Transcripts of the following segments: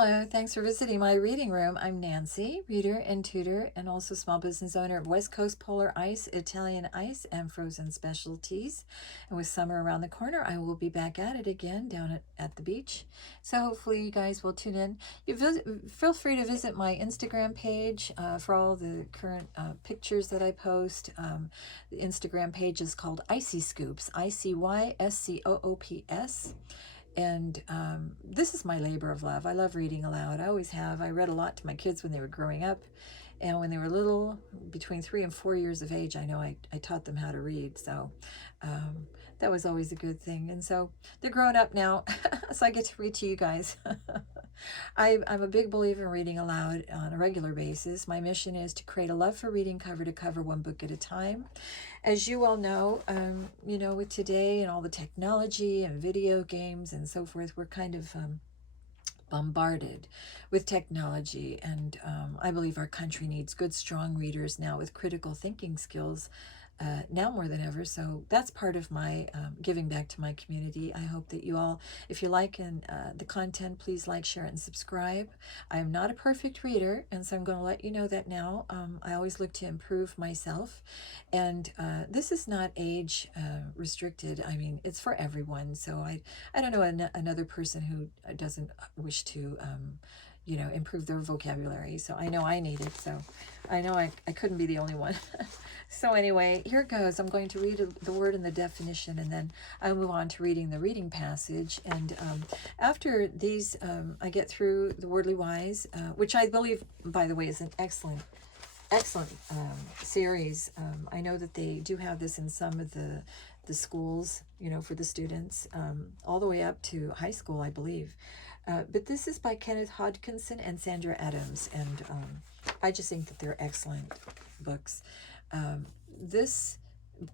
Hello, thanks for visiting my reading room. I'm Nancy, reader and tutor, and also small business owner of West Coast Polar Ice, Italian Ice, and Frozen Specialties. And with summer around the corner, I will be back at it again down at the beach. So hopefully you guys will tune in. Feel free to visit my Instagram page for all the current pictures that I post. The Instagram page is called Icy Scoops, ICYSCOOPS. And this is my labor of love. I love reading aloud. I always have. I read a lot to my kids when they were growing up. And when they were little, between 3 and 4 years of age, I know I taught them how to read. So that was always a good thing. And so they're grown up now, so I get to read to you guys. I'm a big believer in reading aloud on a regular basis. My mission is to create a love for reading cover to cover, one book at a time. As you all know, with today and all the technology and video games and so forth, we're kind of bombarded with technology. And I believe our country needs good, strong readers now with critical thinking skills. Now more than ever. So that's part of my giving back to my community. I hope that you all, if you like the content, please like, share, and subscribe. I am not a perfect reader, and so I'm going to let you know that now. I always look to improve myself, and this is not age restricted. I mean, it's for everyone. So I don't know another person who doesn't wish to improve their vocabulary. So I know I need it. So I know I couldn't be the only one. So anyway, here it goes. I'm going to read the word and the definition, and then I'll move on to reading the reading passage. And after these, I get through the Wordly Wise, which I believe, by the way, is an excellent series. I know that they do have this in some of the schools, for the students, all the way up to high school, I believe. But this is by Kenneth Hodgkinson and Sandra Adams, and I just think that they're excellent books. This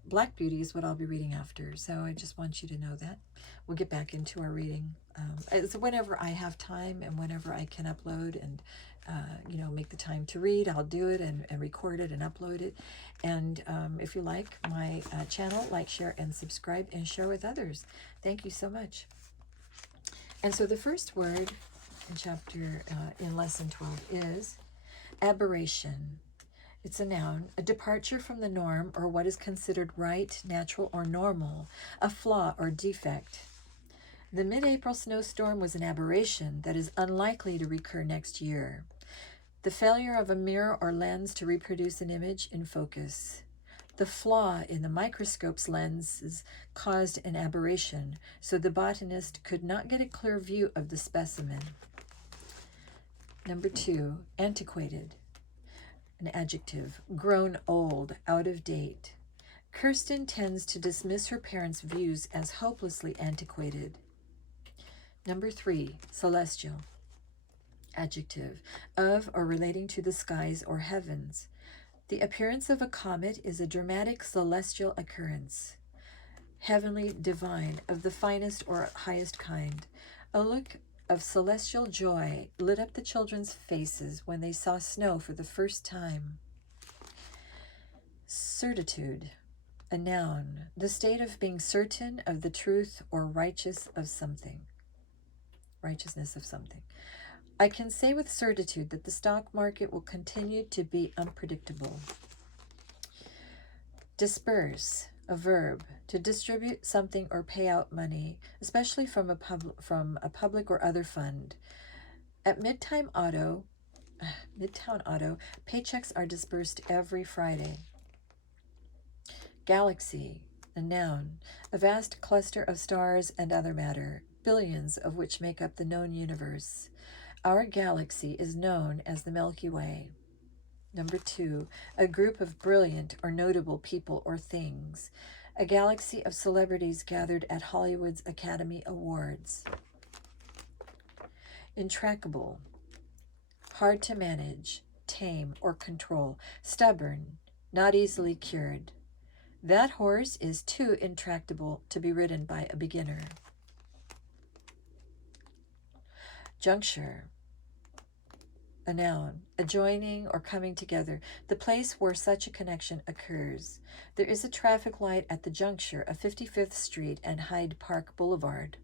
Black Beauty is what I'll be reading after, so I just want you to know that. We'll get back into our reading. It's whenever I have time and whenever I can upload and make the time to read, I'll do it and record it and upload it. And if you like my channel, like, share, and subscribe, and share with others. Thank you so much. And so the first word in in lesson 12 is aberration. It's a noun, a departure from the norm or what is considered right, natural, or normal, a flaw or defect. The mid-April snowstorm was an aberration that is unlikely to recur next year. The failure of a mirror or lens to reproduce an image in focus. The flaw in the microscope's lenses caused an aberration, so the botanist could not get a clear view of the specimen. Number 2, antiquated. An adjective, grown old, out of date. Kirsten tends to dismiss her parents' views as hopelessly antiquated. Number 3, celestial. Adjective, of or relating to the skies or heavens. The appearance of a comet is a dramatic celestial occurrence. Heavenly, divine, of the finest or highest kind. A look of celestial joy lit up the children's faces when they saw snow for the first time. Certitude, a noun, the state of being certain of the truth or righteousness of something. I can say with certitude that the stock market will continue to be unpredictable. Disperse, a verb, to distribute something or pay out money, especially from a public or other fund. At Midtown Auto, paychecks are dispersed every Friday. Galaxy, a noun, a vast cluster of stars and other matter, billions of which make up the known universe. Our galaxy is known as the Milky Way. Number 2, a group of brilliant or notable people or things. A galaxy of celebrities gathered at Hollywood's Academy Awards. Intractable, hard to manage, tame, or control. Stubborn, not easily cured. That horse is too intractable to be ridden by a beginner. Juncture, a noun, a joining or coming together, the place where such a connection occurs. There is a traffic light at the juncture of 55th Street and Hyde Park Boulevard.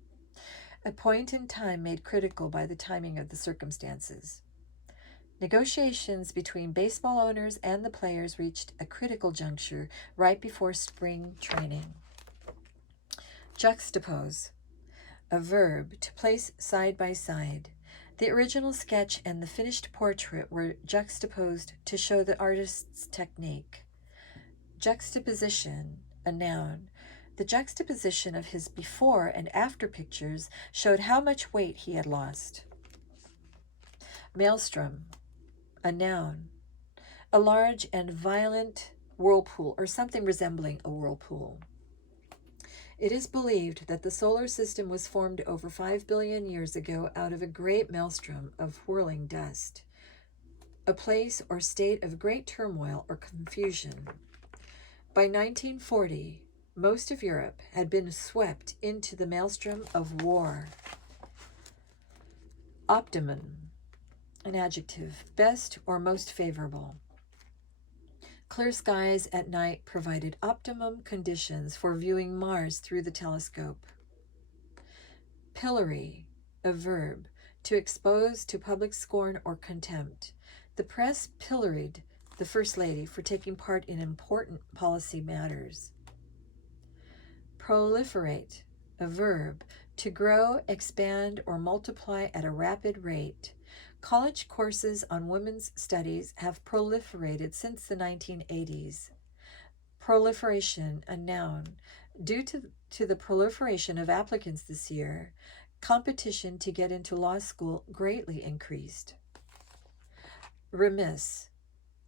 a point in time made critical by the timing of the circumstances. Negotiations between baseball owners and the players reached a critical juncture right before spring training. Juxtapose, a verb to place side by side. The original sketch and the finished portrait were juxtaposed to show the artist's technique. Juxtaposition, a noun. The juxtaposition of his before and after pictures showed how much weight he had lost. Maelstrom, a noun. A large and violent whirlpool, or something resembling a whirlpool. It is believed that the solar system was formed over 5 billion years ago out of a great maelstrom of whirling dust, a place or state of great turmoil or confusion. By 1940, most of Europe had been swept into the maelstrom of war. Optimum, an adjective, best or most favorable. Clear skies at night provided optimum conditions for viewing Mars through the telescope. Pillory, a verb, to expose to public scorn or contempt. The press pilloried the First Lady for taking part in important policy matters. Proliferate, a verb, to grow, expand, or multiply at a rapid rate. College courses on women's studies have proliferated since the 1980s. Proliferation, a noun. Due to the proliferation of applicants this year, competition to get into law school greatly increased. Remiss,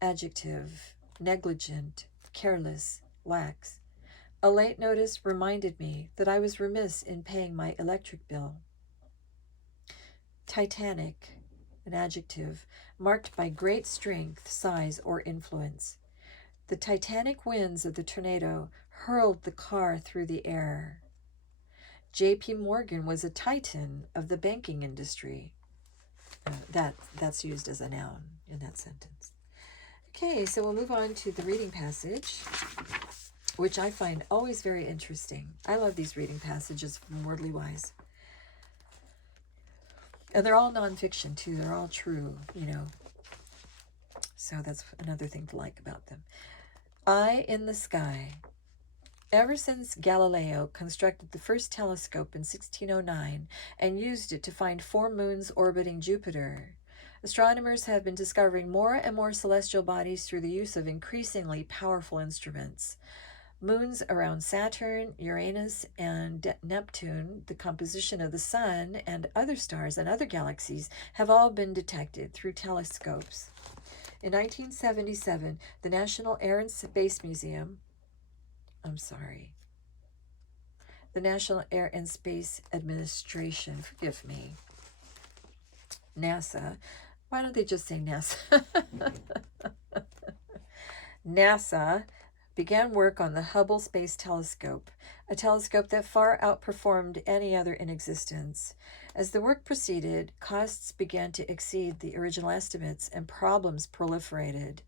adjective, negligent, careless, lax. A late notice reminded me that I was remiss in paying my electric bill. Titanic, an adjective, marked by great strength, size, or influence. The titanic winds of the tornado hurled the car through the air. J.P. Morgan was a titan of the banking industry. That's used as a noun in that sentence. Okay, so we'll move on to the reading passage, which I find always very interesting. I love these reading passages from Worldly Wise. And they're all nonfiction, too. They're all true, So that's another thing to like about them. Eye in the sky. Ever since Galileo constructed the first telescope in 1609 and used it to find 4 moons orbiting Jupiter, astronomers have been discovering more and more celestial bodies through the use of increasingly powerful instruments. Moons around Saturn, Uranus, and Neptune, the composition of the Sun, and other stars and other galaxies have all been detected through telescopes. In 1977, the National Air and Space Administration, forgive me, NASA, why don't they just say NASA? NASA began work on the Hubble Space Telescope, a telescope that far outperformed any other in existence. As the work proceeded, costs began to exceed the original estimates and problems proliferated.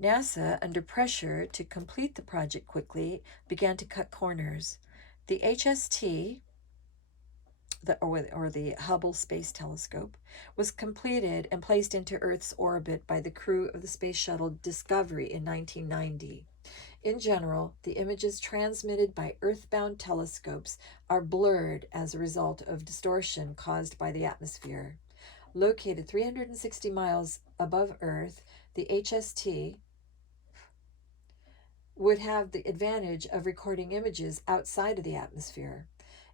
NASA, under pressure to complete the project quickly, began to cut corners. The HST, the Hubble Space Telescope, was completed and placed into Earth's orbit by the crew of the Space Shuttle Discovery in 1990. In general, the images transmitted by Earthbound telescopes are blurred as a result of distortion caused by the atmosphere. Located 360 miles above Earth, the HST would have the advantage of recording images outside of the atmosphere.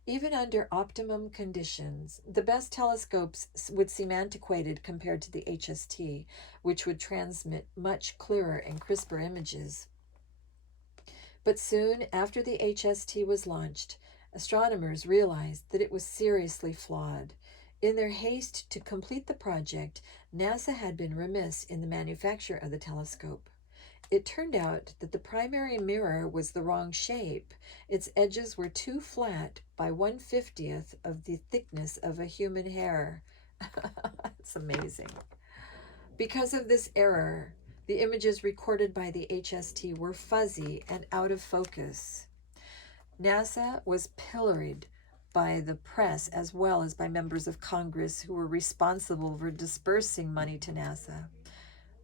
Even under optimum conditions, the best telescopes would seem antiquated compared to the HST, which would transmit much clearer and crisper images. But soon after the HST was launched, astronomers realized that it was seriously flawed. In their haste to complete the project, NASA had been remiss in the manufacture of the telescope. It turned out that the primary mirror was the wrong shape. Its edges were too flat by 1/50th of the thickness of a human hair. It's amazing. Because of this error, the images recorded by the HST were fuzzy and out of focus. NASA was pilloried by the press as well as by members of Congress who were responsible for dispersing money to NASA.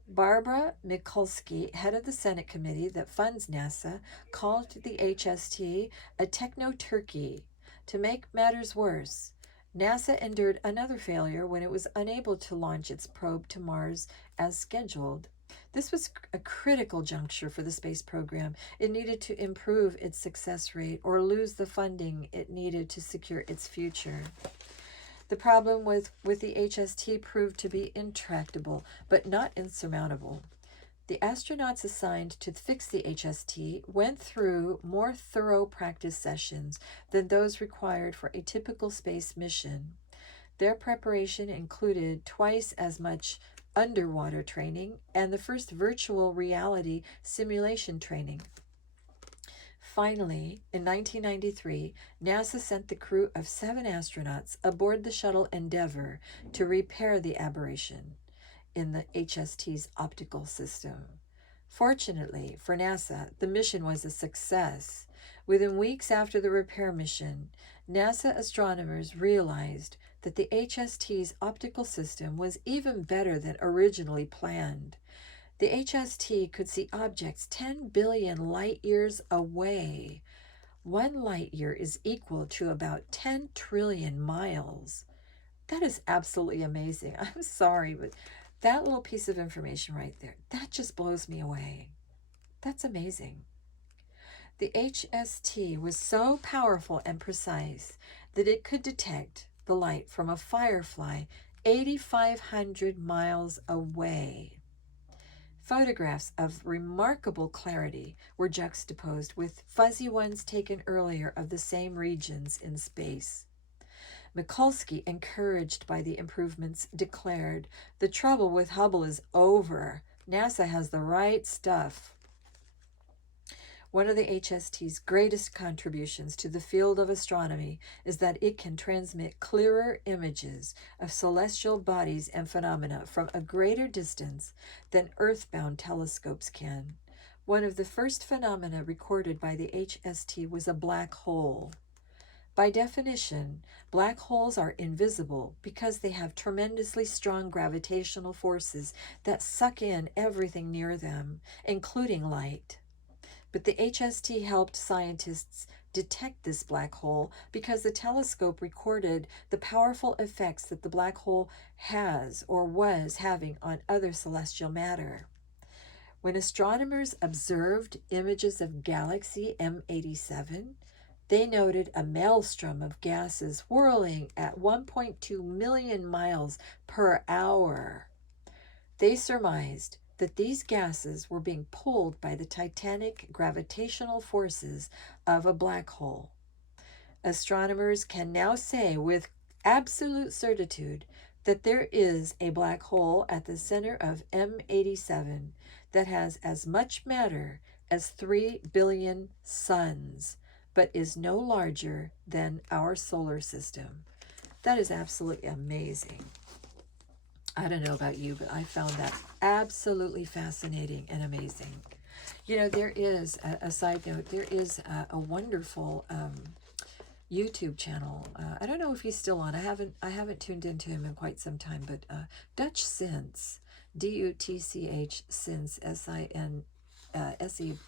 Barbara Mikulski, head of the Senate committee that funds NASA, called the HST a techno-turkey. To make matters worse, NASA endured another failure when it was unable to launch its probe to Mars as scheduled. This was a critical juncture for the space program. It needed to improve its success rate or lose the funding it needed to secure its future. The problem with the HST proved to be intractable, but not insurmountable. The astronauts assigned to fix the HST went through more thorough practice sessions than those required for a typical space mission. Their preparation included twice as much underwater training and the first virtual reality simulation training. Finally, in 1993, NASA sent the crew of 7 astronauts aboard the shuttle Endeavour to repair the aberration in the HST's optical system. Fortunately for NASA, the mission was a success. Within weeks after the repair mission, NASA astronomers realized that the HST's optical system was even better than originally planned. The HST could see objects 10 billion light years away. 1 light year is equal to about 10 trillion miles. That is absolutely amazing. I'm sorry, but that little piece of information right there, that just blows me away. That's amazing. The HST was so powerful and precise that it could detect the light from a firefly 8,500 miles away. Photographs of remarkable clarity were juxtaposed with fuzzy ones taken earlier of the same regions in space. Mikulski, encouraged by the improvements, declared, "The trouble with Hubble is over. NASA has the right stuff." One of the HST's greatest contributions to the field of astronomy is that it can transmit clearer images of celestial bodies and phenomena from a greater distance than earthbound telescopes can. One of the first phenomena recorded by the HST was a black hole. By definition, black holes are invisible because they have tremendously strong gravitational forces that suck in everything near them, including light. But the HST helped scientists detect this black hole because the telescope recorded the powerful effects that the black hole has or was having on other celestial matter. When astronomers observed images of galaxy M87, they noted a maelstrom of gases whirling at 1.2 million miles per hour. They surmised that these gases were being pulled by the titanic gravitational forces of a black hole. Astronomers can now say with absolute certitude that there is a black hole at the center of M87 that has as much matter as 3 billion suns, but is no larger than our solar system. That is absolutely amazing. I don't know about you, but I found that absolutely fascinating and amazing. You know, there is a side note. There is a wonderful YouTube channel. I don't know if he's still on. I haven't tuned into him in quite some time. But Dutch Sinse, Dutch Sinse, SINSE,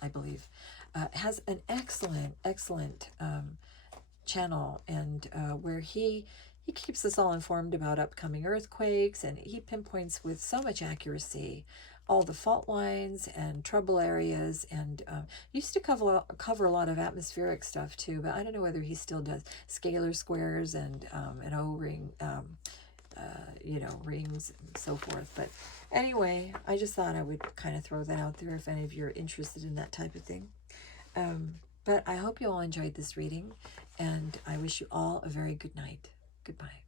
I believe, has an excellent channel, and where he keeps us all informed about upcoming earthquakes, and he pinpoints with so much accuracy all the fault lines and trouble areas, and used to cover a lot of atmospheric stuff too, but I don't know whether he still does scalar squares and an O-ring, rings and so forth. But anyway, I just thought I would kind of throw that out there if any of you are interested in that type of thing. But I hope you all enjoyed this reading, and I wish you all a very good night. Goodbye.